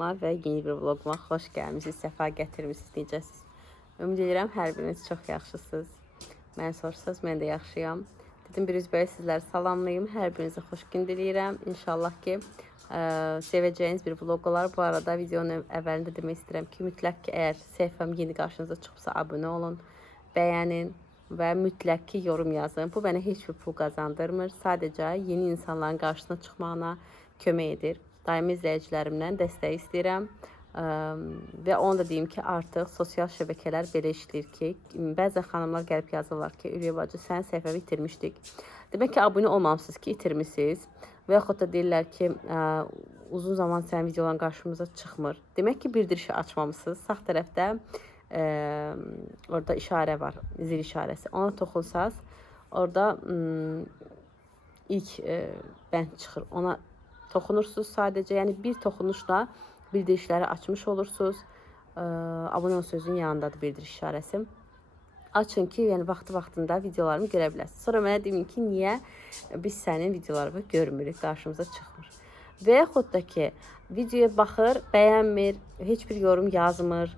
Və yeni bir vloguma xoş gəlmişsiniz, səfa gətirmişsiniz, necəsiniz? Ümid edirəm, hər biriniz çox yaxşısınız. Mən sorsanız, mən də yaxşıyam. Dedim, bir üzbəyə sizləri salamlayayım, hər birinizə xoş gün diləyirəm. İnşallah ki, sevəcəyiniz bir vlog olar. Bu arada videonun əvvəlində demək istəyirəm ki, mütləq ki, əgər səhifəm yeni qarşınıza çıxıbsa, abunə olun, bəyənin və mütləq ki, yorum yazın. Bu mənə heç bir pul qazandırmır. Sadəcə yeni insanların qarşısına çıxmağına kömək edir. Daimi izləyicilərimdən dəstək istəyirəm. Və onu da deyim ki, artıq sosial şəbəkələr belə işləyir ki, bəzən xanımlar gəlib yazırlar ki, Ülviyə bacı, sənin səhifəni itirmişdik. Demək ki, abunə olmamışsınız ki, itirmişsiniz. Və yaxud da deyirlər ki, uzun zaman sənin videoların qarşımıza çıxmır. Demək ki, bildirişi açmamışsınız. Sağ tərəfdə orada işarə var, zil işarəsi. Ona toxunsaz, orada ilk bənd çıxır. Ona toxunursunuz sadəcə, yəni bir toxunuşla bildirişləri açmış olursunuz. Abunə ol sözünün yanındadır bildiriş işarəsi. Açın ki, yəni vaxtında videolarımı görə biləsiniz. Sonra mənə deyin ki, niyə biz sənin videolarını görmürük, qarşımıza çıxmır. Və yaxud da ki, videoya baxır, bəyənmir, heç bir yorum yazmır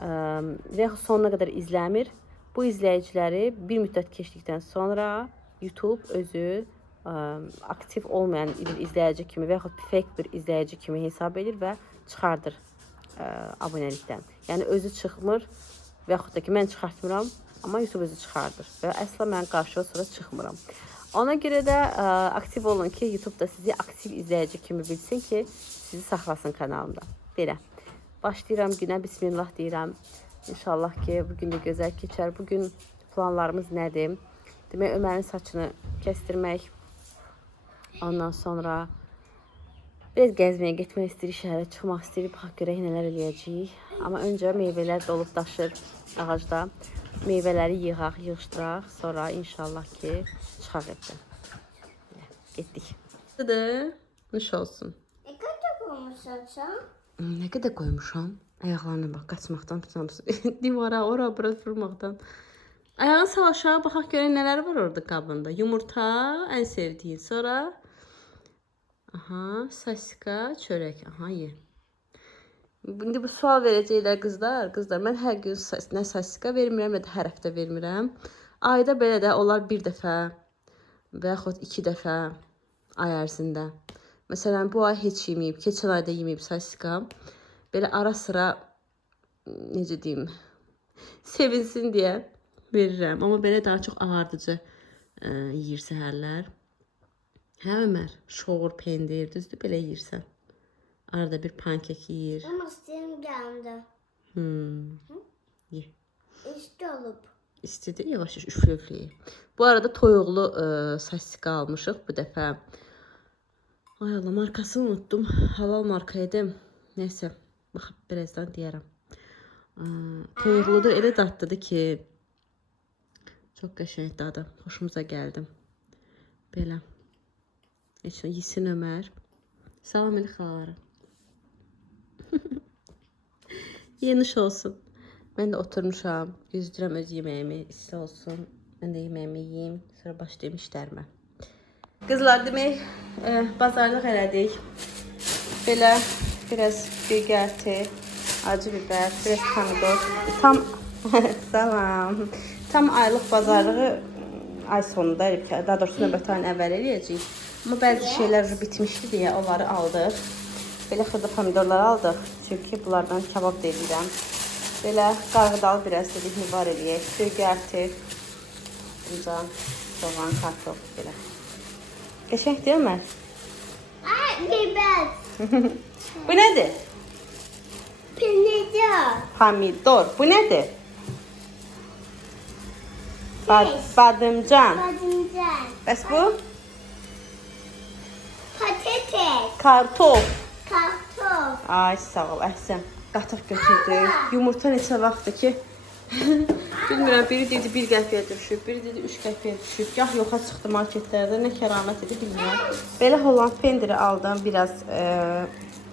və yaxud sonuna qədər izləmir. Bu izləyiciləri bir müddət keçdikdən sonra YouTube özü aktiv olmayan bir izləyici kimi və yaxud fake bir izləyici kimi hesab edir və çıxardır abunəlikdən. Yəni özü çıxmır və yaxud da ki, mən çıxartmıram, amma YouTube özü çıxardır və əsla mən qarşıya sonra çıxmıram. Ona görə də aktiv olun ki, YouTube da sizi aktiv izləyici kimi bilsin ki, sizi saxlasın kanalımda. Belə. Başlayıram günə, bismillah deyirəm. İnşallah ki, bugün də gözəl keçər. Bugün planlarımız nədir? Demək, Ömərin saçını kəstirmək. Ondan sonra biraz gəzməyə getmək istəyirik, şəhərə çıxmaq istəyirik, baxaq görək nələr eləyəcəyik. Amma öncə meyvələr dolub daşır ağacda. Meyvələri yığışdıraq, sonra inşallah ki, çıxaq evdən. Getdik. Dıdı, nuş olsun. Ne kadar koymuşsun? Nə qədər qoymuşam? Ayaqlarına bax, qaçmaqdan tutamsın. Divara, ora, bura vurmaqdan. Ayağını sal aşağı, baxaq görək nələr var orada qabında. Yumurta, ən sevdiyin. Sonra aha, sasika, çörək. Aha, ye. İndi bu sual verəcəklər qızlar. Qızlar, mən hər gün nə sasika vermirəm, nə də hər həftə vermirəm. Ayda belə də olar bir dəfə və yaxud 2 dəfə ay ərzində. Məsələn, bu ay heç yeməyib, keçən ayda yeməyib sasika. Belə ara sıra, necə deyim, sevinsin deyə verirəm. Amma belə daha çox ağardıcı yeyir səhərlər. Hə Ömər, şoğur, pendir, düzdür, belə yeyirsən. Arada bir pankek yeyir. Ama istedim geldi. Ye. İşte olup. İstedi, yavaş-yavaş üflü-üflü. Bu arada toyuqlu sasika almışıq bu dəfə. Ay Allah, markasını unuttum. Halal marka idi. Neysə, baxıb birazdan deyərəm. Toyuqludur, elə dadlıdır ki, çox qəşəng dadı. Xoşumuza gəldi. Belə. Yesin Ömər. Salam elə xalalara. Yeniş olsun. Mən də oturmuşam. Gözləyirəm öz yeməyimi. İsti olsun. Mən də yeməyimi yeyeyim. Sonra başlayayım işlərimə. Qızlar, demək, bazarlıq elədik. Belə biraz gögərti, acı biber, biraz pomidor. Tam salam. Tam aylıq bazarlığı ay sonunda, daha doğrusu növbəti ayın əvvəl eləyəcəyik. Amma bəzi şeylər bitmişdi deyə onları aldıq. Belə xırda pomidorları aldıq. Çünki bunlardan kebab da edirəm. Belə qarğıdalı biraz dedik, var eləyək. Gögərti, bundan soğan, kartof belə. Qəşəng deyil mi? Ay, biber. Bu nədir? Pinecik. Pomidor. Bu nədir? Badımcan. Patlıcan. Bəs bu? Patates. Kartof. Kartof. Ay, sağ ol, əhsən. Qatıq götürdük. Yumurta neçə vaxtdır ki? Bilmirəm, biri dedi 1 qəpiyə düşüb, biri dedi 3 qəpiyə düşüb. Gah yoxa çıxdı marketlərdə, nə kəramət idi, bilmirəm. Belə Holland pendiri aldım, biraz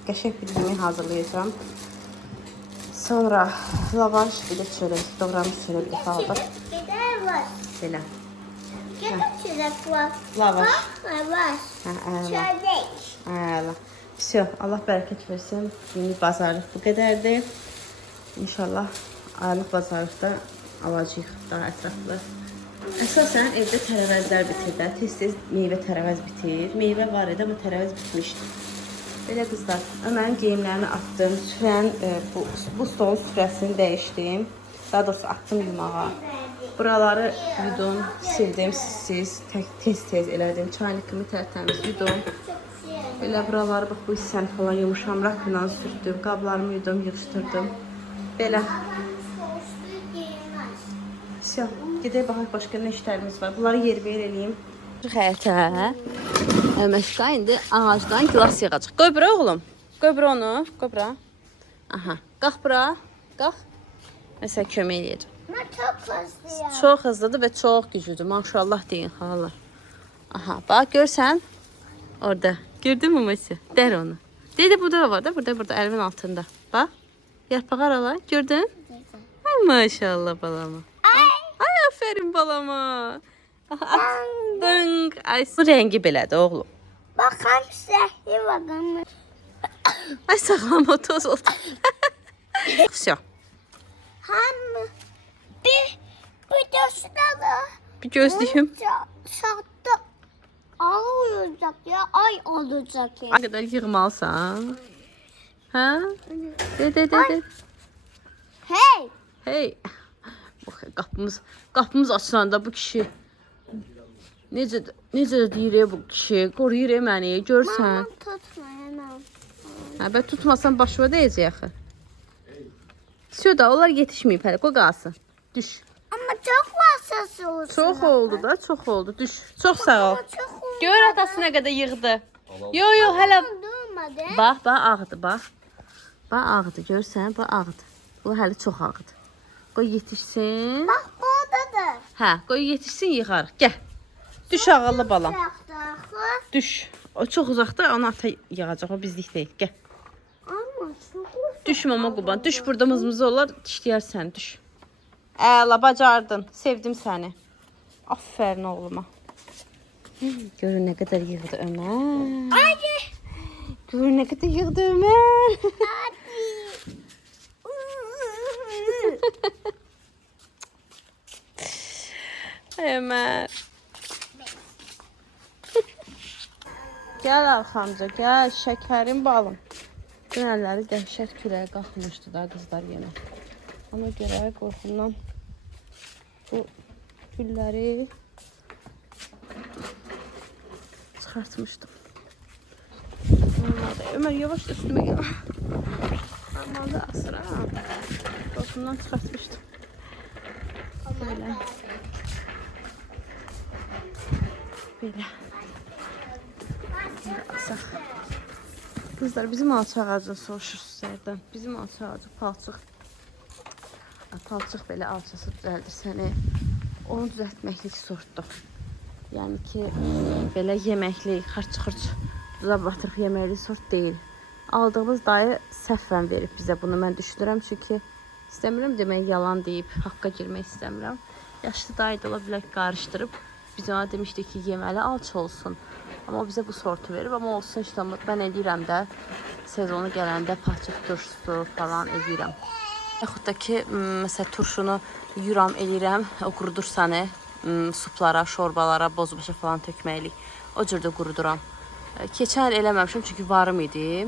qəşəng bir yemək hazırlayacağım. Sonra lavaş, bir də çörək, doğramış çörək bir dəfə aldım. Bir de var. Belə. Çörek var. Lavaş. Lavaş. Hə, əla. Çörek. Əla. Все, Allah bərəkət versin. Günlük bazarlıq bu qədərdir. İnşallah aylıq bazarlıqda alacağıq daha ətraflı. Əsasən evdə tərəvəzlər bitir də. Tez-tez meyvə tərəvəz bitir. Meyvə var idi, amma tərəvəz bitmişdi. Belə qızlar, Ömərin geyimlərini atdım. Bu stolun süfrəsini dəyişdim. Daha doğrusu atdım yumağa. Buraları yudum, sildim, siz tez-tez elədim. Çaynikimi tərtəmiz yudum. Belə buraları, bax bu hissəni falan yumuşam, rakla sürtdüm. Qablarımı yudum, yığışdırdım. Belə. Все, gedək baxaq başqa nə işlərimiz var. Bunları yer-bir eləyim. Həyətə. Məşqa indi ağacdan gilas yığacaq. Qoy bura oğlum. Qoy bura onu. Qoy bura. Aha. Qalx bura. Qalx. Məsələn kömək eləyəcəm. Mən çox hızlıyam. Çox hızlıdır və çox güclüdür. Maşallah deyin xalalar. Aha, bax görsən. Orada. Gördün mü Mesi? Dər onu. Dedi burada da var da. Burada əlvin altında. Bax. Yarpağı arala. Gördün? Ay maşallah balama. Ay aferin balama. Attın. Ay bu rəngi belədir oğlum. Baxam səhli baxam. Ay sağlama toz oldu. Все. Hamı bir videosunda da Bir gözlüyüm. saatte olacak ya ay olacak ya. Ne kadar yığmalısan? Ha? De. Hey. Hey. Bax qapımız açılanda bu kişi necə deyir bu kişi? Qoruyur məni, görsən. Mamam tutmayamam. Hə, bə tutmasan başıma dəyəcək axı. Södə, onlar yetişməyib hələ, qoy qalsın. Düş. Ama çok vasıfsız olsun. Çox oldu da, çox oldu. Düş. Çox sağ ol. Çok oldu. Gör atası nə qədər yığdı. Yo, hələ Durmadı. bax, ağdı, bax. Bax ağdı, görsən? Bax ağdı. Bu hələ çox ağdı. Qoy yetişsin. Bak buradadır. Hə, qoy yetişsin, yığarıq. Gəl. Düş ağıllı balam. Uzakta. Düş. O çox uzaqda, onu ata yığacaq, o bizlik deyil. Gəl. Ama çok uzak. Düş mama Quban. Düş burada mızmızı olar, dişləyərsən, düş. Əla, bacardın. Sevdim səni. Aferin oğluma. Görün nə qədər yığdı Ömər. Hadi. Görün nə qədər yığdı Ömər. Hadi. Ömər. Gəl arxamca, gəl şəkərim balım. Dünəlləri dəhşət küləyə qalxmışdı da qızlar yenə. Ona görə qorxumdan bu gülləri çıxartmışdım. Normalde Ömer yavaş üstüme gel. Normalde asıra. Qorxumdan çıxartmışdım. Böyle. Böyle. Asaq. Kızlar bizim alçaq ağacını soruşursunuz sərdən. Bizim alçaq ağacı palçıq. Palçıq belə alçası düzəldir səni. Onu düzəltməklik sortdur. Yəni ki, belə yeməkli, xırç-xırç duza batırıq yeməkli sort deyil. Aldığımız dayı səhvən verib bizə bunu mən düşünürəm. Çünki istəmirəm demək yalan deyib, haqqa girmək istəmirəm. Yaşlı dayı da ola bilər qarışdırıb. Biz ona demişdik ki, yeməli alça olsun. Amma o bizə bu sortu verib. Amma olsun işte mən edirəm də sezonu gələndə paçıq turşusu falan edirəm. Yaxud da ki, məsələn turşunu yuram eləyirəm, o qurudur səni suplara, şorbalara, bozbaşa falan tökməklik. O cür də quruduram. Keçən il eləməmişim çünki varım idi.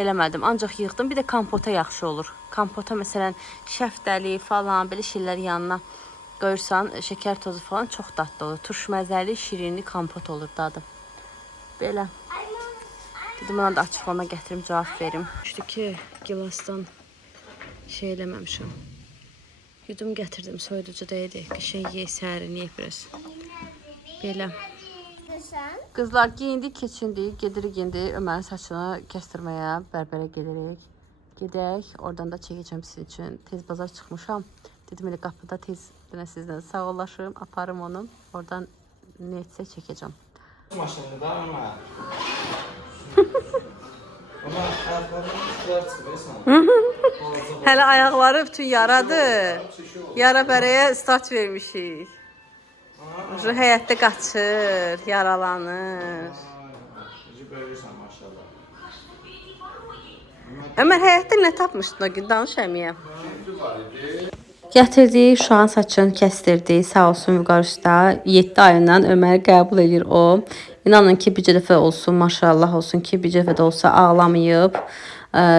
Eləmədim, ancaq yığdım. Bir də kompota yaxşı olur. Kompota məsələn şəftəli falan belə şeylər yanına qoyursan, şəkər tozu falan çox dadlı olur. Turş məzəli, şirinli kompot olur dadı. Belə. Dedim ona da açıqlama gətirim, cavab verim. İşte ki, gilasdan şey eləməmişəm. Yudum gətirdim, soyuducu deyildi. Qışın yeyək, sərin yeyək biraz. Belə. Qızlar giyindik, keçindik, gedirik indi Ömərin saçını kəstirməyə, bərbərə gedirik. Gedək, oradan da çəkəcəm sizin üçün. Tez bazar çıxmışam. Dedim elə qapıda tez sizdən sağollaşırım, aparım onu. Oradan nə etsə çəkəcəm. Maşında da Ömər. Ömər, ayaqlarının uçları çıxır sana. Hələ ayaqları bütün yaradır. Yara bərəyə start vermişik. Həyətdə qaçır, yaralanır. Necə böyürsən maşallah. Ömər həyatda nə tapmışdın o gün? Danış əmiyə. Gətirdik, uşağın saçını kəstirdik. Sağ olsun Vüqar usta. 7 ayından Öməri qəbul edir o. İnanın ki, bircə dəfə olsun, maşallah olsun ki, bircə dəfə də olsa ağlamayıb.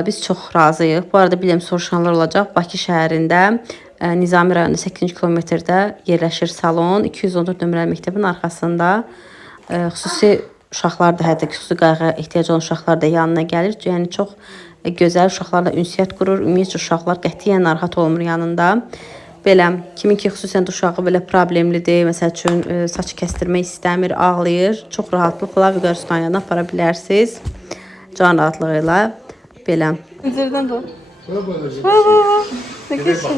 Biz çox razıyıq. Bu arada biləm soruşanlar olacaq. Bakı şəhərində Nizami rayonunda 8-ci kilometrdə yerləşir salon. 214 nömrəli məktəbin arxasında. Xüsusi uşaqlar da, hətta xüsusi qayğıya ehtiyacı olan uşaqlar da yanına gəlir. Yəni çox gözəl uşaqlarla ünsiyyət qurur. Ümumiyyətlə uşaqlar qətiyyən narahat olmur yanında. Belə kimin ki xüsusən də uşağı belə problemlidir, məsəl üçün saç kəstirmək istəmir, ağlayır, çox rahatlıqla Vüqar ustanın yanına apara bilərsiniz. Can rahatlığı ilə belə. Üzərdən dur. Nə keçin?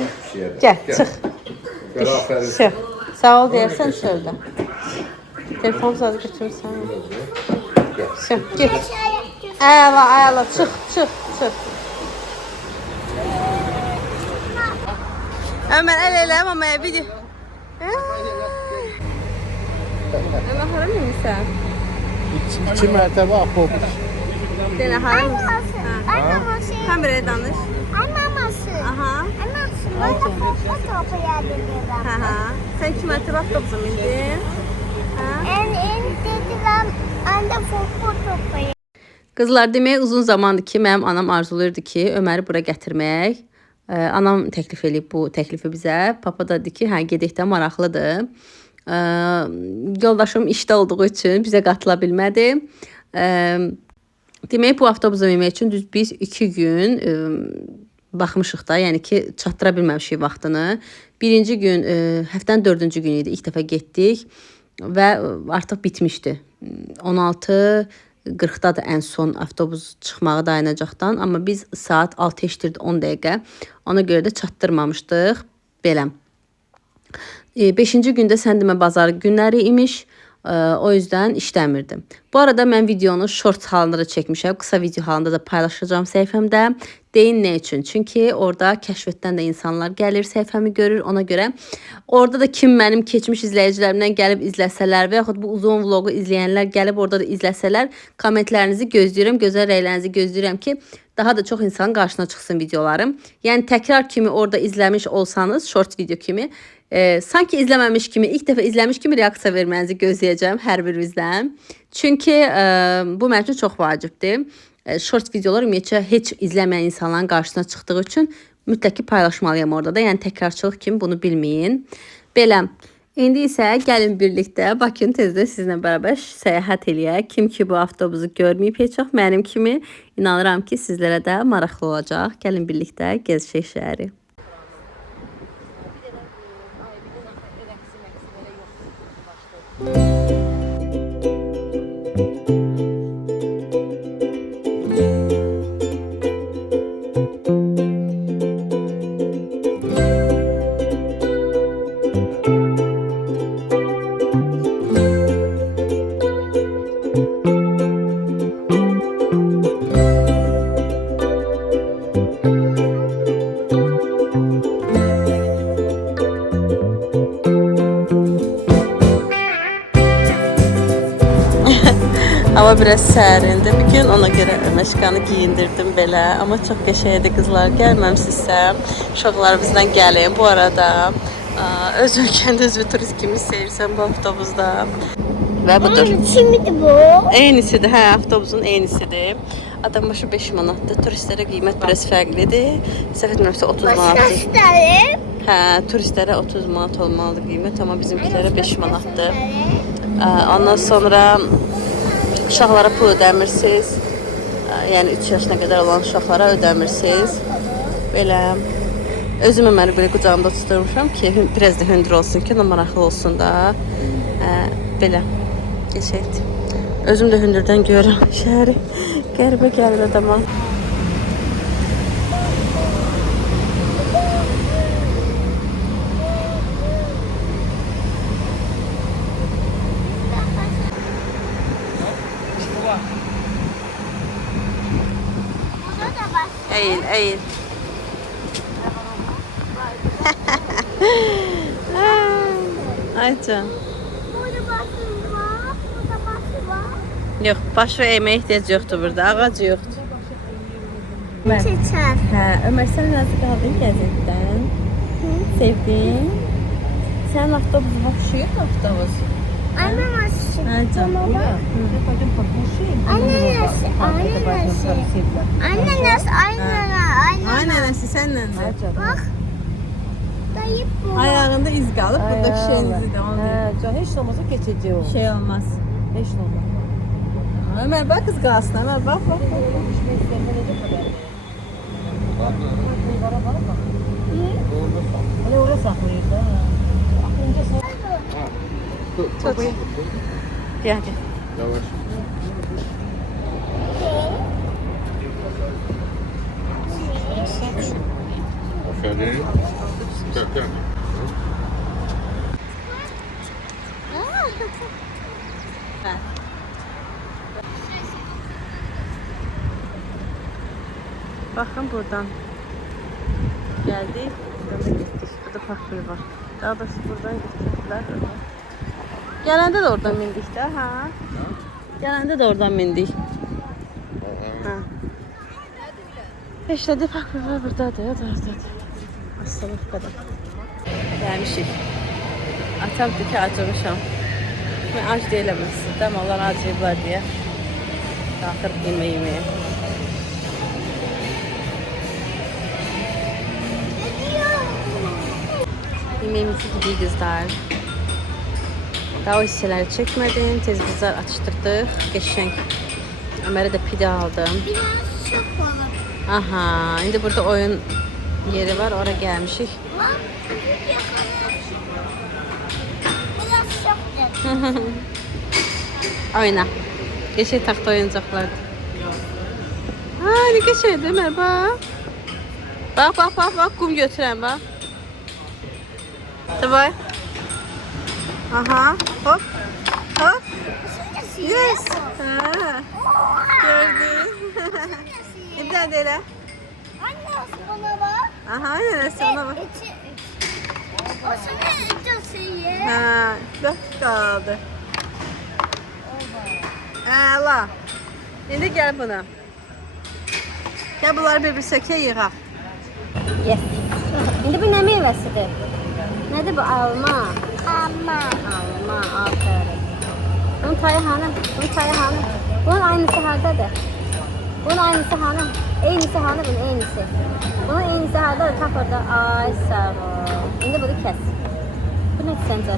Gəl, çıx. Çıx. Sağ ol deyərsən şöyle. Telefon zadı götürürsən. Çıx, get. Ayala, çıx. Ömer el mamaya video. Ömer haram mısın? 2 mərtəbə avtobus. Dene haram mısın? Ay maması. Kameraya danış. Ay maması. Aha. Ay maması. Ben de fotoğrafı yerdim. Sen kim mertebe avtobusa bindin? En dediler. Ben de fotoğrafı. Qızlar, demək uzun zamandır ki, mənim anam arzulayırdı ki, Öməri bura gətirmək. Anam təklif eləyib bu təklifi bizə. Papa da dedi ki, hə, gedək də maraqlıdır. Yoldaşım işdə olduğu üçün bizə qatıla bilmədi. Demək, bu avtobusa minmək üçün düz biz 2 gün baxmışıq da, yəni ki, çatdıra bilməmişik vaxtını. Birinci gün, həftənin 4-cü günü idi, ilk dəfə getdik və artıq bitmişdi. 16:40-dadır ən son avtobus çıxmağı dayanacaqdan, amma biz saat 6 eşdirdi 10 dəqiqə. Ona görə də çatdırmamışdıq. Belə. 5-ci gündə sən demə bazar günləri imiş. O yüzden işləmirdim. Bu arada mən videonu short halında da çəkmişəm. Qısa video halında da paylaşacağım səhifəmdə. Deyin nə üçün? Çünki orada kəşfətdən də insanlar gəlir, səhifəmi görür. Ona görə orada da kim mənim keçmiş izləyicilərimdən gəlib izləsələr və yaxud bu uzun vlogu izləyənlər gəlib orada da izləsələr, kommentlərinizi gözləyirəm, gözəl rəylərinizi gözləyirəm ki, daha da çox insanın qarşısına çıxsın videolarım. Yəni təkrar kimi orada izləmiş olsanız, short video kimi, sanki izləməmiş kimi, ilk dəfə izləmiş kimi reaksiya vermənizi gözləyəcəm hər birinizdən. Çünki bu mənim üçün çox vacibdir. Short videolar ümumiyyətcə heç izləməyən insanların qarşısına çıxdığı üçün mütləq ki paylaşmalıyam orada da. Yəni təkrarçılıq kimi bunu bilməyin. Belə. İndi isə gəlin birlikdə Bakını tezdə sizinlə bərabər səyahət eləyək. Kim ki bu avtobusu görməyib heç çox mənim kimi, inanıram ki sizlərə də maraqlı olacaq. Gəlin birlikdə gəzişək şəhəri. Hava biraz sərindi. Bir gün ona görə Məşqanı giyindirdim belə. Amma çox qəşəngdir qızlar. Gəlməmsinizsə, uşaqlarımızdan gəlin. Bu arada öz ölkəndə özü turist kimi seyirsən bu avtobusda. Və budur. Şimdi bu. Eynisidir, hə, avtobusun eynisidir. Adam başı 5 manatdır. Turistlərə qiymət biraz fərqlidir. Səhv etmirəmsə 30 manatdır. Hə, turistlərə 30 manat olmalıdır qiymət, amma bizimkilərə 5 manatdır. Ondan sonra uşaqlara pul ödəmirsiniz. Yəni 3 yaşına qədər olan uşaqlara ödəmirsiniz. Belə özümə məni belə qucağımda tutturmuşam ki, biraz da hündür olsun ki, maraqlı olsun da. Belə geçək. Özüm də hündürdən görürəm şəhəri. Qəribə gəlir adama. Eğil. Aycan. Burada basın var. Burada basın var. Yox, başı eğməyə ehtiyac yoxdur burada. Ağac yoxdur. Çiçek. Hə, Ömər sən razı qaldın gəzintidən? Sevdin? Sənin avtobusuna oxşuyur mu avtobus? Anne nasıl? Hə, canım. Anne nasıl? Anne nasıl? Anne nasıl? Ay nənəsi sənlə də. Bak. Dayı bu. Ayağında iz qalıb, burada şişənizi də onu. Can hiç olmasa geçeceği o. Şey olmaz. Hiç olmaz. Ömər bak kız qalsın, Ömər bak. Hani oraya saklıyor da. Aklınca Tut. Gel gel. Yavaş. Aferin. Gel. Bakın buradan geldik. Buradan da gittik. Burada parkır var. Daha doğrusu buradan gittiler. Gelende de oradan bindik de ha. Gelende de oradan bindik. Ha. İşte de parkır var burada da. Aslında bu kadar. Gelmişik. Atam dedi ki acımışam. Ben ac değilim aslında. Onlar acıyıblar diye. Kalkırıp yemeğe. Yemeğimizi gidiyor kızlar. Daha o hisseleri çekmedim. Tezgahlar açtırdık. Geçen Ömer'e de pide aldım. Biraz çok olur. Aha, şimdi burada oyun yeri var. Oraya gelmişik. Bak. Biraz çok olur. Oyna. Geçen taxta oyuncaklardı. Ne geçerdi Ömer bak. Bak kum götüren bak. Davay. Aha, hop. Yes. Ha. Gördün. Bir daha de hele. Anne bana bak. Aha, neresi ona bak. O sana ötesi Ha, bak kaldı. Əla. İndi gel buna. Gel bunları bir sökə yığaq. Yes. İndi bu nə meyvəsidir? Nədir bu? Alma. Ama. Alma, aferin. Bunun tayı hanım? Bunun aynısı hardadır? Bunun aynısı hanım? Eynisi hanım, eynisi. Bunun eynisi hardadır? Tap orada. Ay sağ ol. İndi bunu kes. Bu nədir səncə?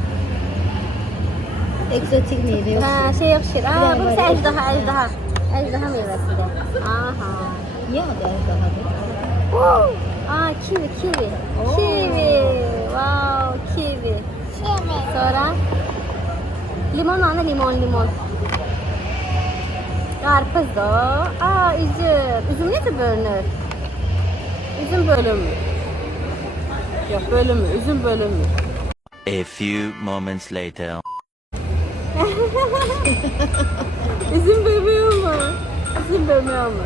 egzotik meyve yok. Ha, şey yakışır. Aa, bu ise ejderha meyvesidir. Aha. Niye adı ejderhadır? Aa, kivi. Kiwi. Wow, kiwi. Şimdi. Sonra limon anne, limon. Karpuz da. Aa, üzüm. Üzüm necə bölünür? Üzüm bölünmür. Yok, bölünmür. Üzüm bölünmür. A few moments later. Üzüm bölmüyor mu?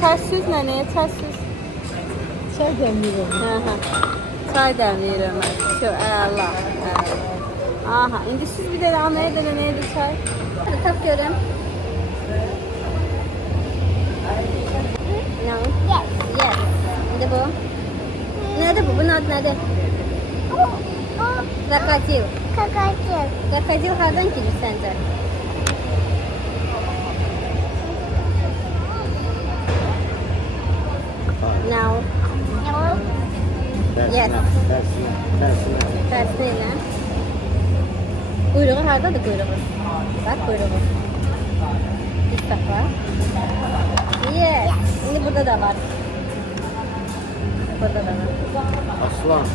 Çay süz nənəyə, çay süz. Çay demliyorum. Çay demliyorum ben. Şu əla. Aha, indi siz bir de neydi çay? Hadi tap görüm. No. Yes. İndi bu. Nədir bu? Bunun adı nədir? Krokodil. Kakacım. Krokodil hardan gelir sence? No. Yok. Yes. Tersiyle. Kuyruğu hardadır kuyruğu? Bak kuyruğu. Bir defa. Yes. Şimdi burada da var. Aslan.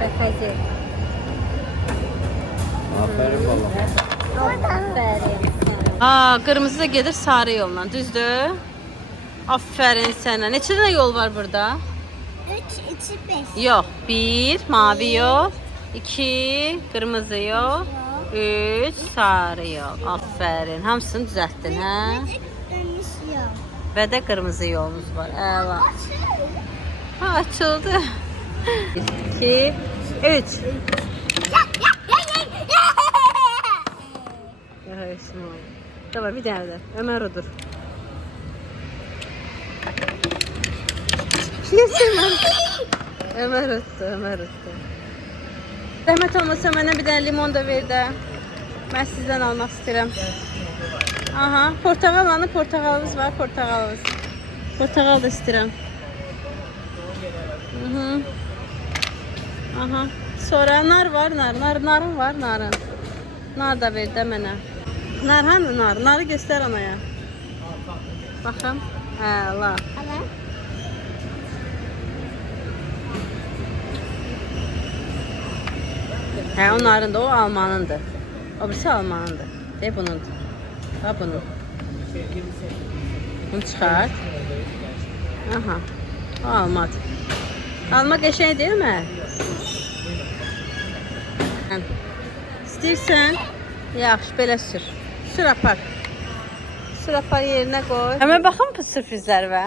Bakacağız. Aferin baba. Aferin. Aa, kırmızı da gelir sarı yolla, düzdür? Aferin sana. Neçə dənə yol var burada? 3, 2, 5. Yok. 1, mavi yol. 2, kırmızı yol. 3, sarı yol. Aferin. Hamısını düzelttin, hə? Dönüşüyor. Ve de kırmızı yolumuz var. Əla. Ha, açıldı. 2, 3. Small. Davay bir dənə də. Ömər odur. Ömər utdu. Zəhmət olmasa mənə bir dənə limon da ver də. Mən sizdən almaq istəyirəm. Aha, portağalımız var, portağalımız. Portağal da istəyirəm. Aha. Sonra nar var, narın var, narın. Nar da ver də mənə. Nar hanı nar? Narı göstər anaya. Baxın. Hə, Allah. Ana. Hə, o narındır, o Almanındır. O birisi Almanındır. De bunundur. Bax bunun. Bunu çıxart. Aha. O almadır. Alma qəşəng deyil mi? İstəyirsən, yaxşı, belə sür. Sür apar. Sür apar yerinə qoy. Həmə baxın bu sürprizlər və?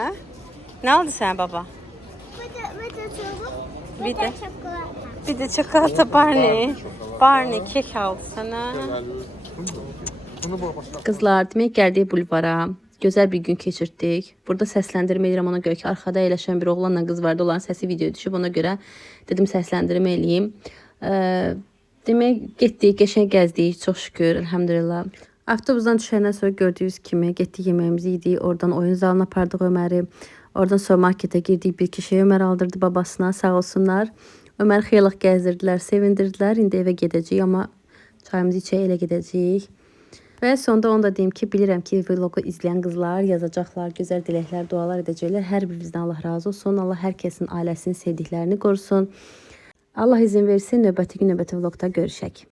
Nə oldu sənə baba? Bir də çikolata Barney. Barney kek aldı sənə. Qızlar, demək gəldik bulvara. Gözəl bir gün keçirdik. Burada səsləndirmə edirəm ona görə ki, arxada əyləşən bir oğlanla qız vardı. Onların səsi videoya düşüb. Ona görə dedim səsləndirmə eləyim. Demək getdik, qəşəng gəzdik. Çox şükür, elhamdülillah. Avtobusdan düşəndən sonra gördüyünüz kimi getdik yeməyimizi yedik. Oradan oyun zalına apardıq Öməri. Oradan sonra marketə girdik. Bir kişiyə Ömər aldırdı babasına. Sağ olsunlar. Ömər xeylıq gəzdirdilər, sevindirdilər. İndi evə gedəcəyik, amma çayımızı içəyə elə gedəcəyik. Və sonda onu da deyim ki, bilirəm ki, vlogu izləyən qızlar yazacaqlar, gözəl diləklər, dualar edəcəklər. Hər birinizdən Allah razı olsun. Allah hər kəsin ailəsini, sevdiklərini qorusun. Allah izin versin, növbəti vlogda görüşək.